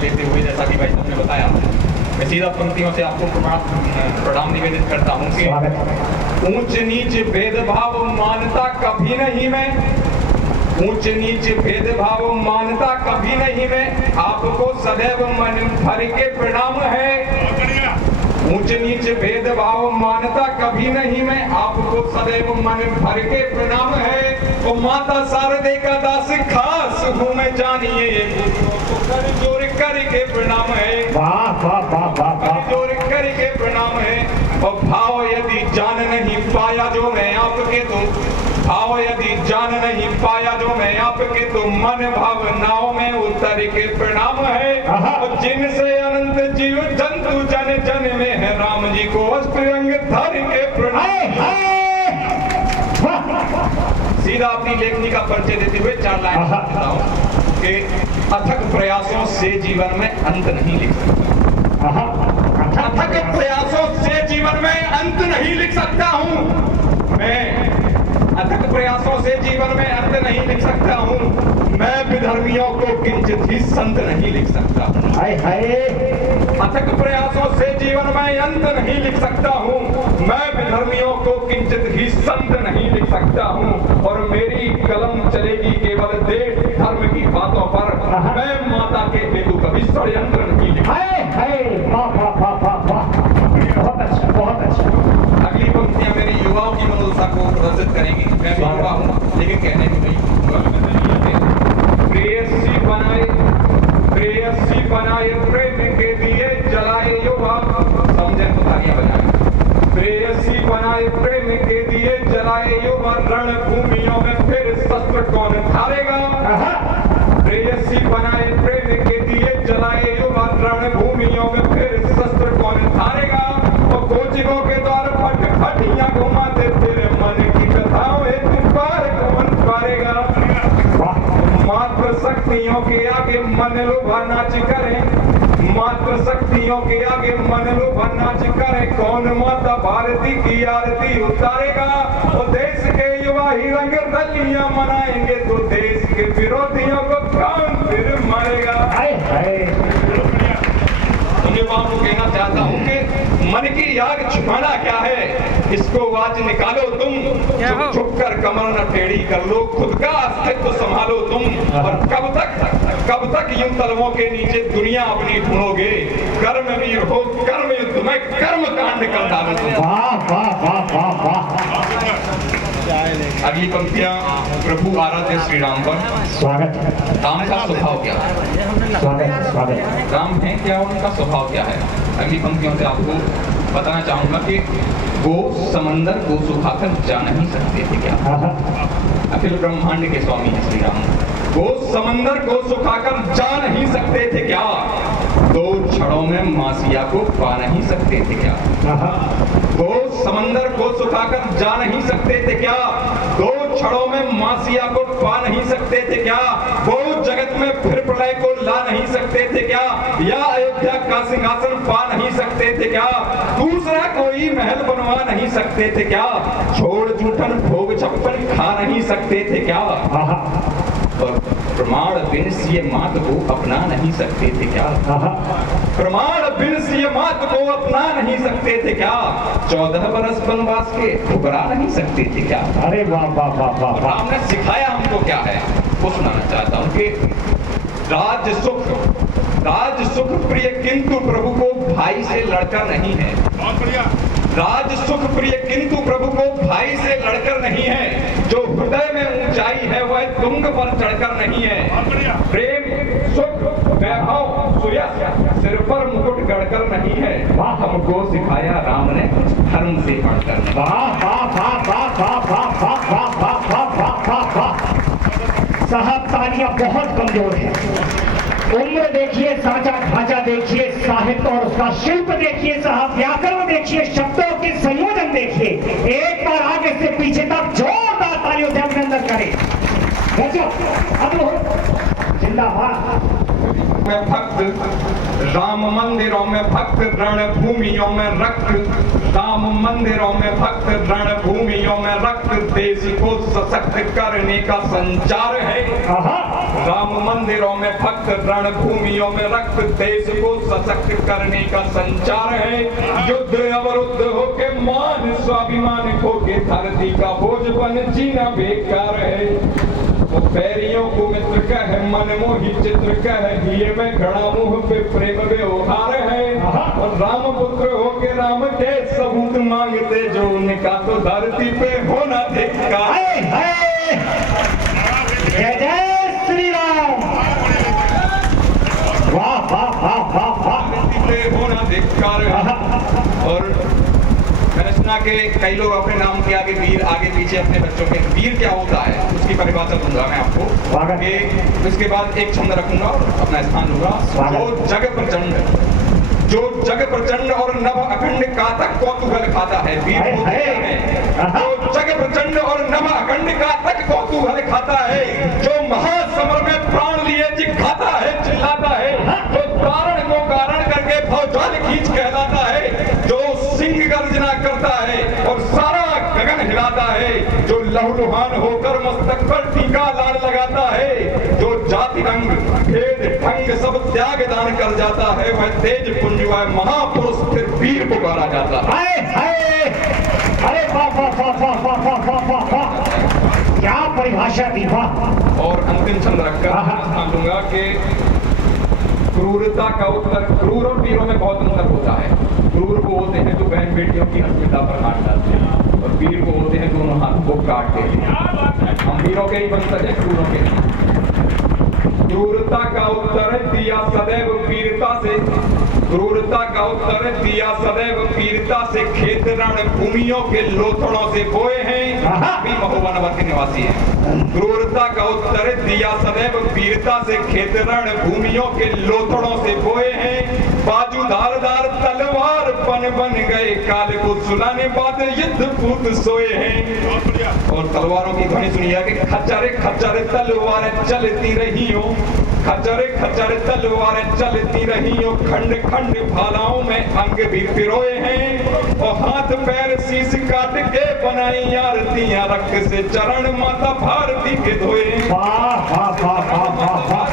लेते हुए जैसा कि भाई साहब ने बताया, मैं सीधा पंक्तियों से आपको प्रणाम निवेदित करता हूँ कि ऊंच नीच भेदभाव मानता कभी नहीं मैं, ऊंच नीच भेदभाव मानता कभी नहीं मैं, आपको सदैव मन भर के प्रणाम है। ऊंच नीच भेदभाव मानता कभी नहीं मैं, आपको सदैव मन भर के प्रणाम है। ओ माता शारदे का दास खास हूँ मैं, जानिए कर जोर करके प्रणाम है। वाह वाह वाह वाह वाह, जोर करके प्रणाम है। और भाव यदि जान नहीं पाया जो मैं आपके, तो भाव यदि जान नहीं पाया जो मैं आपके, तो मन भावनाओं में उतर के प्रणाम है। और जिनसे अनंत जीव जंतु जन जन में है, राम जी को अस्त्र रंग धर के प्रणाम। सीधा अपनी लेखनी का परिचय देते हुए 4 लाइन देता हूँ कि अथक प्रयासों से जीवन में अंत नहीं लिख सकता, अथक प्रयासों से जीवन में अंत नहीं लिख सकता हूँ मैं, अथक प्रयासों से जीवन में अंत नहीं लिख सकता हूँ मैं, विधर्मियों को किंचित ही संत नहीं लिख सकता। हाय हाय, अथक प्रयासों से जीवन में अंत नहीं लिख सकता हूँ मैं, विधर्मियों को किंचित ही संत नहीं लिख सकता हूँ। और मेरी कलम चलेगी केवल देश धर्म की बातों पर, मैं माता के हेतु कभी षड्यंत्र नहीं लिख। हाय हाय, वाह वाह वाह वाह वाह, बहुत अच्छा बहुत अच्छा। अगली पंक्तियां मेरी युवाओं की मनोदशा को प्रदर्शित करेंगी। मैं भी युवा हूँ लेकिन कहने में नहीं प्रेयसी बनाए, प्रेयसी बनाए प्रेम के दिए जलाए युवा, समझे तो तालियां बजाएं। प्रेयसी बनाए प्रेम के दिए जलाए युवा, रणभूमियों में फिर शस्त्र कौन धारेगा। प्रेयसी बनाए प्रेम के दिए जलाए युवा, रणभूमियों में फिर शस्त्र कौन धारेगा। और कोचिंगों के द्वार फट फटियां घुमाते फिर मन की कथाओं हेतु पार कौन पारेगा। मात्र शक्तियों के आगे मन लुभा नाच करें, मात्र शक्तियों के आगे मन लुभा नाच करें, कौन माता भारती की आरती उतारेगा। और देश के युवा ही रंग रलियां मनाएंगे, तो देश के विरोधियों को कौन फिर मारेगा। युवाओं को कहना चाहता हूँ कि मन की आग छुपाना क्या है, इसको आज निकालो तुम, छुप कर कमर न टेढ़ी कर लो, खुद का अस्तित्व संभालो तुम। और कब तक यूं तलवों के नीचे दुनिया अपनी ढूंढोगे, कर्म वीर हो कर्म युद्ध में कर्म कांड कर डालो। वाह वाह वाह वाह वाह। अगली पंक्तियां प्रभु आराध्य श्री राम पर। स्वागत। राम का स्वभाव क्या है, स्वागत स्वागत। राम है क्या, उनका स्वभाव क्या है। अगली पंक्तियों से आपको बताना चाहूंगा कि वो समंदर को सुखाकर जा नहीं सकते थे क्या। अखिल ब्रह्मांड के स्वामी है श्री राम। वो समंदर को सुखाकर जा नहीं सकते थे क्या, 2 क्षणों में मासिया को पा नहीं सकते थे क्या। वो समंदर को सुखाकर जा नहीं सकते थे क्या, 2 क्षणों में मासिया को पा नहीं सकते थे क्या। वो जगत में फिर प्रलय को ला नहीं सकते थे क्या, या अयोध्या का सिंहासन पा नहीं सकते थे क्या, दूसरा कोई महल बनवा नहीं सकते थे क्या, छोड़ जूठन भोग छप्पन खा नहीं सकते थे क्या। और प्रमाण बिन सिय मात को अपना नहीं सकते थे क्या, प्रमाण बिन सिय मात को अपना नहीं सकते थे क्या, 14 बरस वनवास के ठुकरा नहीं सकते थे क्या। अरे वाह वाह वाह वाह। राम ने सिखाया हमको क्या है, वो सुनाना चाहता हूँ कि राज सुख प्रिय किंतु प्रभु को भाई से लड़कर नहीं है। बहुत बढ़िया। राज सुख प्रिय किंतु प्रभु को भाई से लड़कर नहीं है, जो हृदय में ऊंचाई है वह तुंग पर चढ़कर नहीं है। प्रेम सुख वैभव सुयश सिर पर मुकुट गढ़कर नहीं है, हमको सिखाया राम ने कुछ धर्म से बढ़कर। साहब तालियां बहुत कमजोर है। उम्र देखिए, साचा ढांचा देखिए, साहित्य और उसका शिल्प देखिए साहब, व्याकरण देखिए, शब्दों के संयोजन देखिए। एक बार आगे से पीछे तक जोरदार तालियों से अभिनंदन करें। गजब, जिंदाबाद। मैं भक्त राम मंदिरों में भक्त रणभूमियों में रक्त, राम मंदिरों में भक्त रणभूमियों में रक्त, देश को सशक्त करने का संचार है। राम मंदिरों में भक्त रणभूमियों में रक्त, देश को सशक्त करने का संचार है। युद्ध अवरुद्ध होके मान स्वाभिमान खो के धरती का बोझ बन जीना बेकार है। वो पैरियों को मित्र कह मनमोही चित्र कह, हिये में घड़ा मुँह पे प्रेम व्यवहार है। और राम पुत्र होके राम के सबूत मांगते जो, उनका तो धरती पे होना धिक्कार। जय जय श्री राम। वाह वाह वाह वाह वाह। धरती पे होना धिक्कार है। और मैंने सुना कि कई लोग अपने नाम के आगे वीर, आगे पीछे अपने बच्चों के वीर क्या होता है उसकी परिभाषा दूंगा मैं आपको। कि इसके बाद एक छंद रखूंगा और अपना स्थान लूंगा। जो जग प्रचंड, जो जग प्रचंड और नभ अखंड कातक कौतूहल खाता है, वीर होते हैं। जो जग प्रचंड और नभ अखंड कातक कौतूहल खाता है, जो महासमर में प्राण लिए दिखाता है, चिल्लाता है, जो तारण को कारण करके भौजाल खींच कहलाता है, जो सिंह गर्जना करता है और सारा गगन हिलाता है, जो लहूलुहान होकर मस्तक पर टीका लाल लगाता है, जो जाति रंग भेद ढंग सब त्याग दान कर जाता है, वह तेज पुंज महापुरुष फिर वीर पुकारा जाता है। अरे वाह वाह वाह वाह वाह वाह वाह वाह वाह, क्या परिभाषा दी, वाह। और अंतिम छंद रखकर स्थान दूंगा कि क्रूरता का उत्तर, क्रूर और वीरों में बहुत अंतर होता है। क्रूर वो होते हैं जो बहन बेटियों की हत्या पर हाथ डालते हैं, और वीर वो होते हैं दोनों हाथ को काट देते हैं। हम वीरों के ही वंशज हैं, क्रूरों के नहीं। क्रूरता का उत्तर दिया सदैव वीरता से, क्रूरता का उत्तर दिया सदैव वीरता से, खेत रण भूमियों के लोथड़ों से बोए हैं। भी महोबा नगर के निवासी हैं। क्रूरता का उत्तर दिया सदैव वीरता से, खेत रण भूमियों के लोथड़ों से बोए हैं। बाजू धारदार तलवार बन बन गए, काल को सुलाने बाद युद्ध पूत सोए हैं। और तलवारों की ध्वनि सुनिए कि खच्चरे खच्चरे तलवारें चलती रही हो, खच्चरे खच्चरे तलवारें चलती रही हो, खंड खंड भालाओं में अंग भी पिरोए हैं। और हाथ पैर शीश काट के बनाई आरतियां, रक्त से चरण माता भारती के धोए। वाह वाह वाह वाह वाह वाह।